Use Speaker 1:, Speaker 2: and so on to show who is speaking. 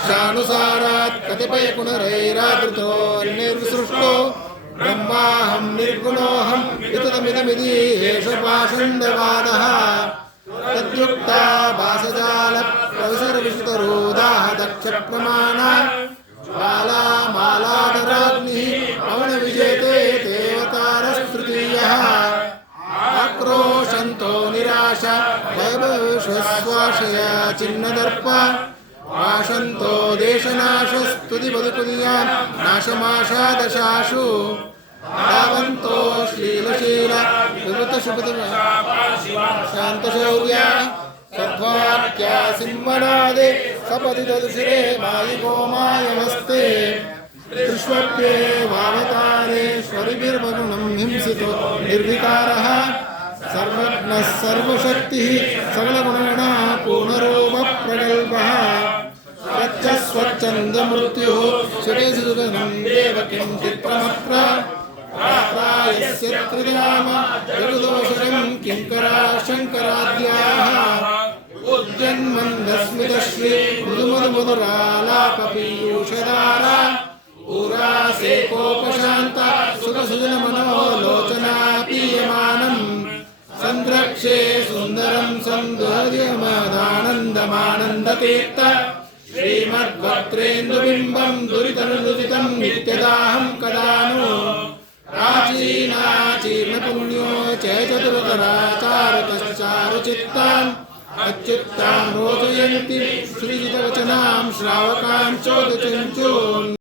Speaker 1: सापेक्षानुसारात् कतिपयगुणरैरादृतो निर्सृष्टो ब्रह्माहं निर्गुणोऽहम् इतदमिदमिति एष पाषण्डवादः तद्युक्ता भासजालप्रविशरविशुतरोदाः दक्षप्रमाणा ज्वाला मालाधराग्निः पवनविजेते देवतारस्तृतीयः आक्रोशन्तो निराशा वैभवश्वाशया चिन्नदर्प वाशन्तो देशनाशस्तुति बदुकुदियान् नाशमाशादशाशु। धावन्तो श्लीलशील शान्तशौर्या, सद्वाक्या सिंहनादे सपदि ददुशिरे मायिको मायमस्ते। विश्वप्येवावतारेश्वरिभिर्वगुणं हिंसितो निर्विकारः। सर्वज्ञः सर्वशक्तिः सकलगुणगणा स्वच्छ स्वच्छन्दमृत्युः सुरेषु सुगनं देव किञ्चित्प्रमत्र प्रायस्य त्रिधाम जगदोषरं किङ्करा शङ्कराद्याः उज्जन्मन्दस्मितश्री मृदुमधुमधुरालापपीयूषधारा पुरासेकोपशान्ता सुखसुजनमनोलोचना पीयमानम् सन्द्रक्षे सुन्दरं सन्दुर्यमदानन्दमानन्दतीर्थ श्रीमद्भद्रेन्दुबिम्बं दुरितनुदितं नित्यदाहं कदा नु प्राचीनाचीर्णपुण्यो चैतदुरतराचारतश्चारुचित्तान् अच्युत्तां रोचयन्ति श्रीजितवचनां श्रावकाञ्चोदचञ्चून्